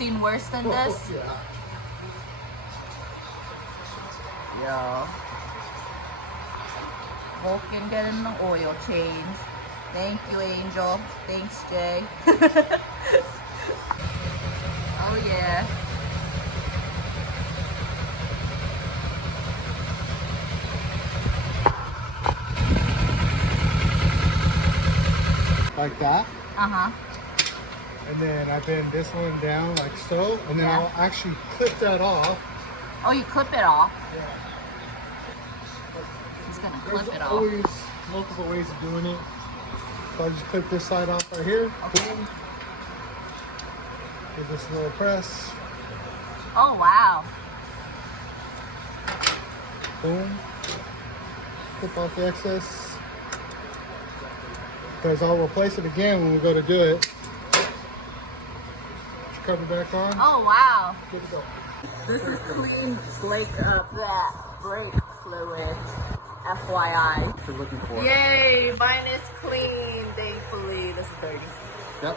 seen worse than this? Yeah. Yo. Vulcan getting the oil change. Thank you, Angel. Thanks, Jay. Oh, yeah. Like that. Uh-huh. And then I bend this one down like so. And then Yeah. I'll actually clip that off. Oh, you clip it off. Yeah. He's gonna There's clip it off. always multiple ways of doing it. So I just clip this side off right here. Okay. Boom. Give this a little press. Oh, wow. Boom. Clip off the excess. Because I'll replace it again when we go to do it. Put your cover back on. Oh, wow. Good to go. This is clean that brake fluid. FYI. What you're looking for. Yay, mine is clean, thankfully. This is dirty. Yep.